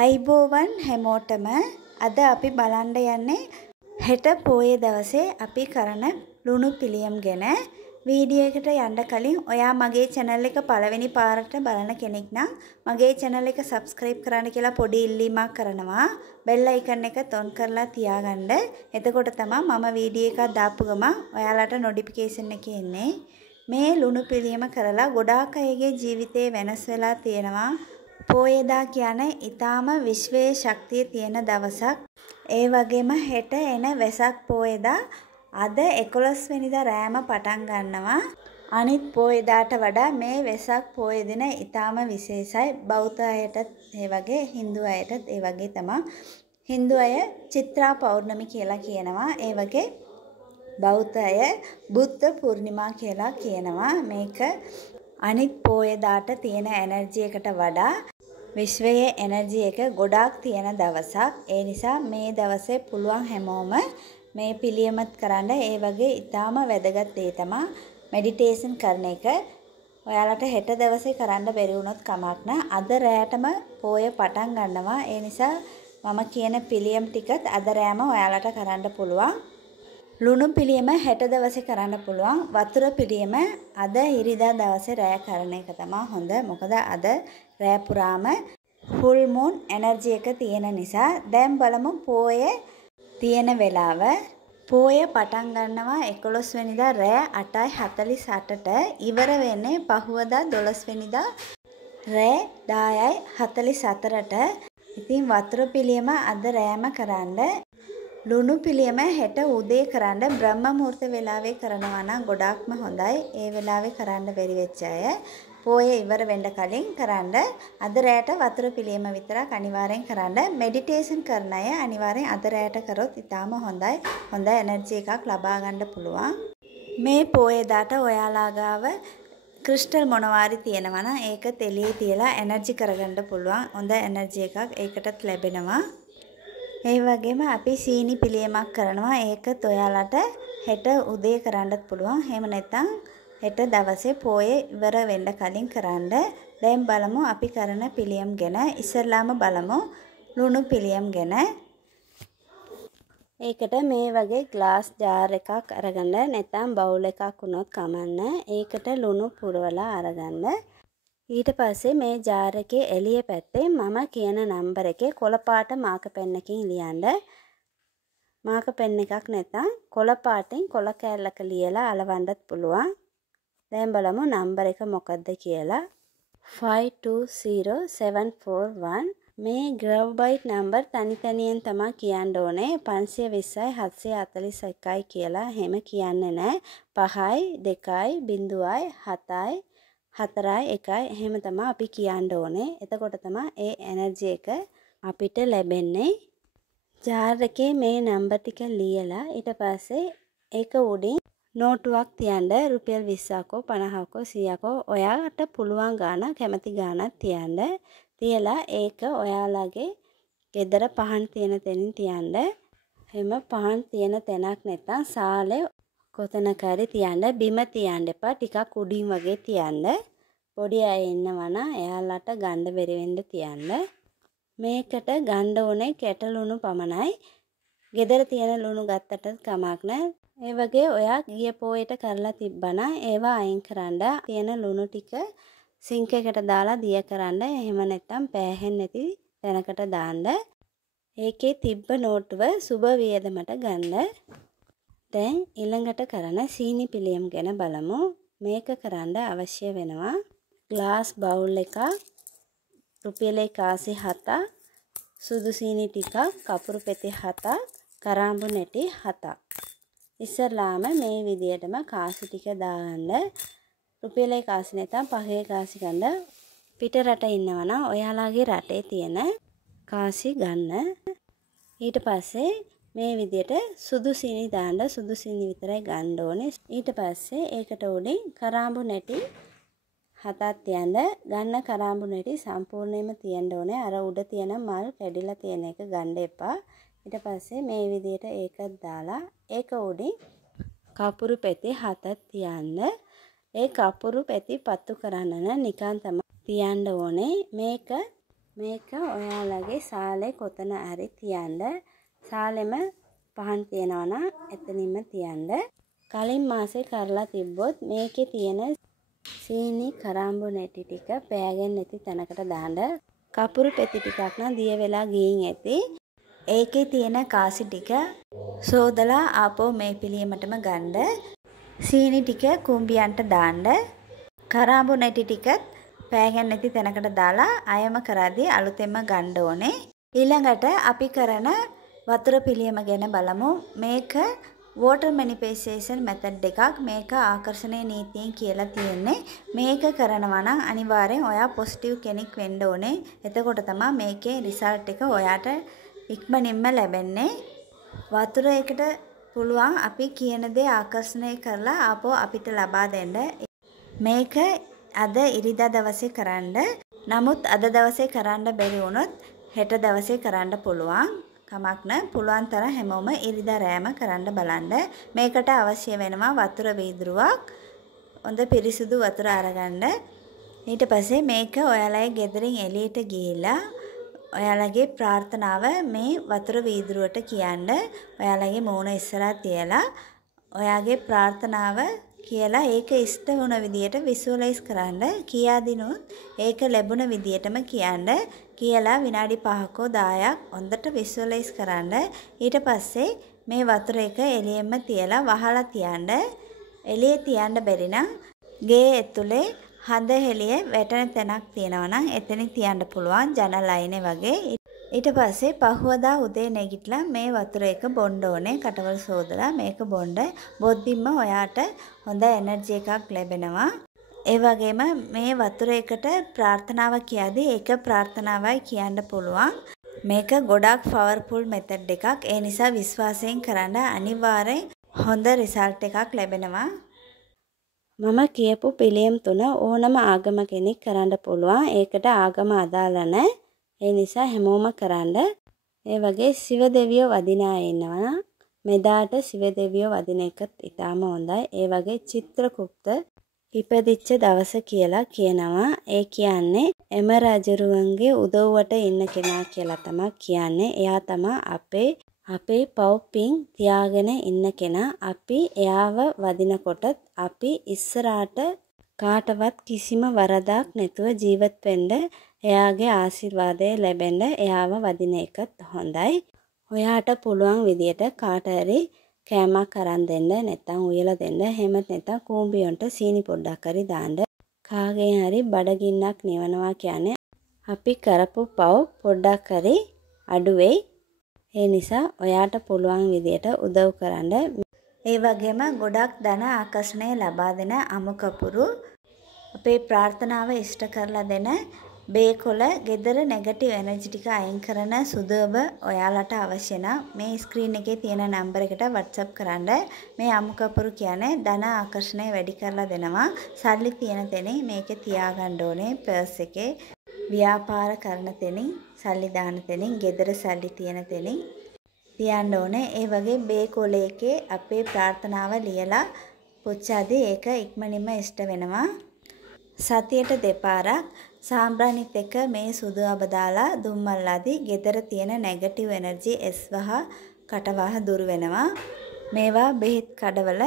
අයිබෝවන් හැමෝටම අද අපි බලන්න යන්නේ හෙට පොයේ දවසේ අපි කරන ලුණු පිළියම් ගැන. වීඩියෝ එකට යන්න කලින් ඔයා මගේ channel එක පළවෙනි පාරට බලන කෙනෙක් නම් මගේ channel එක subscribe කරන්න කියලා පොඩි ඉල්ලීමක් කරනවා. bell icon එක on කරලා තියාගන්න. එතකොට තමයි මම වීඩියෝ එකක් දාපු ගමන් ඔයාලට notification එක එන්නේ. මේ ලුණු පිළියම කරලා ගොඩාක් අයගේ ජීවිතේ වෙනස් වෙලා තියෙනවා. පොයේදා කියන්නේ ඊටාම විශ්වයේ ශක්තිය තියෙන දවසක්. ඒ වගේම හෙට එන වෙසක් පොයේදා අද 11 වෙනිදා රෑම පටන් ගන්නවා. අනිත් පොයේදාට වඩා මේ වෙසක් පොයේ දින ඊටාම විශේෂයි. බෞද්ධ අයටත් ඒ වගේ හින්දු අයටත් ඒ වගේ තමයි. හින්දු අය චිත්‍රා පෞර්ණමි කියලා කියනවා. ඒ වගේ බෞද්ධ අය බුද්ධ පූර්ණිමා කියලා කියනවා. මේක අනිත් පොයේදාට තියෙන එනර්ජි එකට වඩා විශ්වයේ එනර්ජි එක ගොඩාක් තියෙන දවසක්. ඒ නිසා මේ දවසේ පුළුවන් හැමෝම මේ පිළියමත් කරන්න. ඒ වගේ ඊටාම වැදගත් දේ තමයි මෙඩිටේෂන් කරන එක. ඔයාලට හෙට දවසේ කරන්න බැරි වුණොත් කමක් නැහැ. අද රැයටම පොය පටන් ගන්නවා. ඒ නිසා මම කියන පිළියම් ටිකත් අද රැයම ඔයාලට කරන්න පුළුවන්. ලුණු පිළියම හෙට දවසේ කරන්න පුළුවන්. වතුර පිළියම අද ඉරිදා දවසේ රැය කරන එක තමයි හොඳ. මොකද අද රැය පුරාම full moon energy එක තියෙන නිසා. දැන් බලමු පොයේ තියෙන වෙලාව. පොය පටන් ගන්නවා 11 වෙනිදා රැය 8:48ට ඉවර වෙන්නේ පහුවදා 12 වෙනිදා රැය 10:44ට. ඉතින් වතුර පිළියම අද රැයම කරන්න. ලුණු පිළියම හෙට උදේ කරන්න බ්‍රහ්ම මුහුර්ත වෙලාවේ කරනවා නම් ගොඩාක්ම හොඳයි. ඒ වෙලාවේ කරන්න බැරි වෙච්ච අය පොය ඉවර වෙන්න කලින් කරන්න. අද රැයට වතුර පිළියම විතරක් අනිවාර්යෙන් කරන්න. මෙඩිටේෂන් කරන අය අනිවාර්යෙන් අද රැයට කරොත් ඉතාම හොඳයි. හොඳ එනර්ජි එකක් ලබා ගන්න පුළුවන්. මේ පොයේදාට ඔයාලා ගාව ක්‍රිස්ටල් මොනවාරි තියෙනවා නම් ඒක තෙලියේ තියලා එනර්ජි කරගන්න පුළුවන්. හොඳ එනර්ජි එකක් ඒකටත් ලැබෙනවා. ඒ වගේම අපි සීනි පිළියමක් කරනවා. ඒකත් ඔයාලට හෙට උදේ කරන්නත් පුළුවන්. එහෙම නැත්නම් හෙට දවසේ පොයේ ඉවර වෙන්න කලින් කරන්න. දැන් බලමු අපි කරන පිළියම් ගැන. ඉස්සෙල්ලාම බලමු ලුණු පිළියම් ගැන. ඒකට මේ වගේ ග්ලාස් ජාර් එකක් අරගන්න. නැත්නම් බවුල් එකක් වුණොත් කමන්න. ඒකට ලුණු පුරවලා අරගන්න. ඊට පස්සේ මේ ජාර් එකේ එළිය පැත්තේ මම කියන නම්බර එකේ කොළ පාට මාක පෙන් එකකින් ලියන්න. මාක පෙන් එකක් නැත්නම් කොළ පාටින් කොළ කෑල්ලක ලියලා අලවන්නත් පුළුවන්. දැන් බලමු නම්බර එක මොකක්ද කියලා. 520741. මේ ග්‍රැව්බයිට් නම්බර් තනි තනියෙන් තමයි කියන්න ඕනේ. 520යි 741යි කියලා එහෙම කියන්නේ නැහැ. 5යි 2යි 0යි 7යි 4යි 1යි එහෙම තමයි අපි කියන්න ඕනේ. එතකොට තමයි ඒ එනර්ජි එක අපිට ලැබෙන්නේ. ජාර් එකේ මේ නම්බර් ටික ලියලා ඊට පස්සේ ඒක උඩින් නෝටුවක් තියන්න. රුපියල් 20කෝ 50කෝ 100කෝ ඔයාලට පුළුවන් ගාණ කැමති ගාණක් තියන්න. තියලා ඒක ඔයාලගේ ගෙදර පහන් තියෙන තැනින් තියන්න. එහෙම පහන් තියෙන තැනක් නැත්නම් සාලේ කොතනකරි තියන්න. බිම තියන්න එපා. ටිකක් උඩින් වගේ තියන්න. පොඩි අය ඉන්නවා නම් එයාලට ගන්න බැරි වෙන්න තියන්න. මේකට ගන්න ඕනේ කැට ලුණු පමණයි. ගෙදර තියෙන ලුණු ගත්තට කමක් නැහැ. ඒ වගේ ඔයා ගිය පොයට කරලා තිබ්බනම් ඒවා අයින් කරන්න. තියෙන ලුණු ටික සිංක් එකට දාලා දිය කරන්න. එහෙම නැත්නම් පෑහෙන්නේ නැති තැනකට දාන්න. ඒකේ තිබ්බ නෝටුව සුබ වියදමට ගන්න. දැන් ඊළඟට කරන සීනි පිළියම් ගැන බලමු. මේක කරන්න අවශ්‍ය වෙනවා ග්ලාස් බවුල් එකක්, රුපියල් 1.7ක්, සුදු සීනි ටිකක්, කපුරු පෙති 7ක්, කරාඹු නැටි 7ක්. ඉස්සරලාම මේ විදියටම කාසි ටික දාගන්න. රුපියල් 1 නැත්නම් පහේ කාසි ගන්න. පිට රට ඉන්නවා නම් ඔයාලගේ රටේ තියෙන කාසි ගන්න. ඊට පස්සේ මේ විදියට සුදු සීනි දාන්න. සුදු සීනි විතරයි ගන්න ඕනේ. ඊට පස්සේ ඒකට උඩින් කරාඹු නැටි 7ක් තියන්න. ගන්න කරාඹු නැටි සම්පූර්ණයෙන්ම තියන්න ඕනේ. අර උඩ තියෙන මල් කැඩිලා තියෙන එක ගන්න එපා. ඊට පස්සේ මේ විදියට ඒකත් දාලා ඒක උඩින් කපුරු පෙති 7ක් තියන්න. ඒ කපුරු පෙති පත්තු කරන්න නිකන් තමයි තියන්න ඕනේ. මේක මේක ඔයාලගේ සාලේ කොතන හරි තියන්න. සාලෙම පහන් තියනවා නම් එතනින්ම තියන්න. කලින් මාසේ කරලා තිබ්බොත් මේකේ තියෙන සීනි කරාඹු නැටි ටික පෑගෙන නැති තැනකට දාන්න. කපුරු පෙති ටිකක් නම් දිය වෙලා ගින් ඇති. ඒකේ තියෙන කාසි ටික සෝදලා ආපහු මේ පිළියමටම ගන්න. සීනි ටික කුඹියන්ට දාන්න. කරාඹු නැටි ටිකත් පෑගෙන නැති තැනකට දාලා අයම කරද්දී අලුතෙන්ම ගන්න ඕනේ. ඊළඟට අපි කරන වතුර පිළියම ගැන බලමු. මේක water manipulation method එකක්. මේක ආකර්ෂණීය නීතියෙන් කියලා තියෙන්නේ. මේක කරනවා නම් අනිවාර්යෙන් ඔයා පොසිටිව් කෙනෙක් වෙන්න ඕනේ. එතකොට තමයි මේකේ රිසල්ට් එක ඔයාට ඉක්මනින්ම ලැබෙන්නේ. වතුර එකට පුළුවන් අපි කියන දේ ආකර්ෂණය කරලා ආපහු අපිට ලබා දෙන්න. මේක අද ඉරිදා දවසේ කරන්න. නමුත් අද දවසේ කරන්න බැරි වුණොත් හෙට දවසේ කරන්න පුළුවන්. කමක් නැහැ. පුළුවන් තරම් හැමෝම ඉරිදා රෑම කරන්න බලන්න. මේකට අවශ්‍ය වෙනවා වතුර වීදුරුවක්. හොඳ පිරිසිදු වතුර අරගන්න. ඊට පස්සේ මේක ඔයාලගේ ගෙදරින් එළියට ගිහිලා ඔයාලගේ ප්‍රාර්ථනාව මේ වතුර වීදුරුවට කියන්න. ඔයාලගේ මූණ ඉස්සරහා තියලා ඔයාගේ ප්‍රාර්ථනාව කියලා ඒක ඉෂ්ට වුණ විදියට විසුවලයිස් කරන්න. කියා දිනුත් ඒක ලැබුණ විදියටම කියන්න. කියලා විනාඩි 5ක 10ක් හොඳට විසුවලයිස් කරන්න. ඊට පස්සේ මේ වතුර එක එළියෙම තියලා වහලා තියන්න. එළියේ තියන්න බැරි නම් ගේ ඇතුලේ හඳ හෙළිය වැටෙන තැනක් තියෙනවා නම් එතනින් තියන්න පුළුවන්. ජනල් අයිනේ වගේ. ඊට පස්සේ පහුවදා උදේ නැගිටලා මේ වතුර එක බොන්න ඕනේ. කටවල් සෝදලා මේක බොන්න. බොද්දින්ම ඔයාට හොඳ එනර්ජි එකක් ලැබෙනවා. ඒ වගේම මේ වතුර එකට ප්‍රාර්ථනාව කියද්දී ඒක ප්‍රාර්ථනාවයි කියන්න පුළුවන්. මේක ගොඩක් පවර්ෆුල් මෙතඩ් එකක්. ඒ නිසා විශ්වාසයෙන් කරන්න අනිවාර්යෙන් හොඳ රිසල්ට් එකක් ලැබෙනවා. මම කියපු පිළියම් තුන ඕනම ආගම කෙනෙක් කරන්න පුළුවන්. ඒකට ආගම අදාළ නැහැ. ඒ නිසා හැමෝම කරන්න. ඒ වගේ සිව දෙවියෝ වදින අය ඉන්නවා. මෙදාට සිව දෙවියෝ වදින එකත් ඉතාම හොඳයි. ඒ වගේ චිත්‍රගුප්ත ඉපදිච්ච දවස කියලා කියනවා. ඒ කියන්නේ එම රජුරුවන්ගේ උදව්වට ඉන්න කෙනා කියලා තමයි කියන්නේ. එයා තමයි අපේ පව්පින් තියාගෙන ඉන්න කෙනා. අපි එයාව වදිනකොට අපි ඉස්සරහට කාටවත් කිසිම වරදක් නැතුව ජීවත් වෙන්න එයාගේ ආශිර්වාදය ලැබෙන්න එයාව වදින එකත් හොඳයි. ඔයාට පුළුවන් විදියට කාට හරි කෑමක් අරන් දෙන්න, නැත්නම් උයලා දෙන්න. එහෙම නැත්නම් කූඹියොන්ට සීනි පොඩ්ඩක් හරි දාන්න. කාගෙන් හරි බඩගින්නක් නිවනවා කියන්නේ අපි කරපු පව් පොඩ්ඩක් හරි අඩු වෙයි. ඒ නිසා ඔයාට පුළුවන් විදියට උදව් කරන්න. ඒ වගේම ගොඩක් ධන ආකර්ෂණය ලබා දෙන අමුකපුරු අපේ ප්‍රාර්ථනාව ඉෂ්ට කරලා දෙන බේකොළ ගෙදර නෙගටිව් එනර්ජි ටික අයින් කරන සුදුබ ඔයාලට අවශ්‍ය නම් මේ ස්ක්‍රීන් එකේ තියෙන නම්බර එකට WhatsApp කරන්න. මේ අමුකපුරු කියන්නේ ධන ආකර්ෂණය වැඩි කරලා දෙනවා. සල්ලි තියෙන තැනින් මේක තියාගන්න ඕනේ. පර්ස් එකේ ව්‍යාපාර කරන තැනින්, සල්ලි දාන තැනින්, ගෙදර සල්ලි තියෙන තැනින් තියන්න ඕනේ. ඒ වගේ බේකොළේකේ අපේ ප්‍රාර්ථනාව ලියලා පුච්චාදී ඒක ඉක්මනින්ම ඉෂ්ට වෙනවා. සතියට දෙපාරක් සාම්බ්‍රාණිත් එක්ක මේ සුදු අබ දාලා දුම්මල්ලාදී ගෙදර තියෙන නෙගටිව් එනර්ජි එස්වහ කටවහ දුරු වෙනවා. මේවා බෙහෙත් කඩවල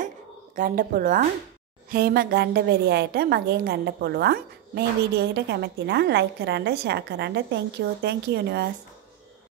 ගන්න පුළුවන්. හේම ගන්න බැරි අයට මගෙන් ගන්න පුළුවන්. මේ වීඩියෝ එකට කැමති නම් ලයික් කරන්න, ෂෙයා කරන්න. thank you universe.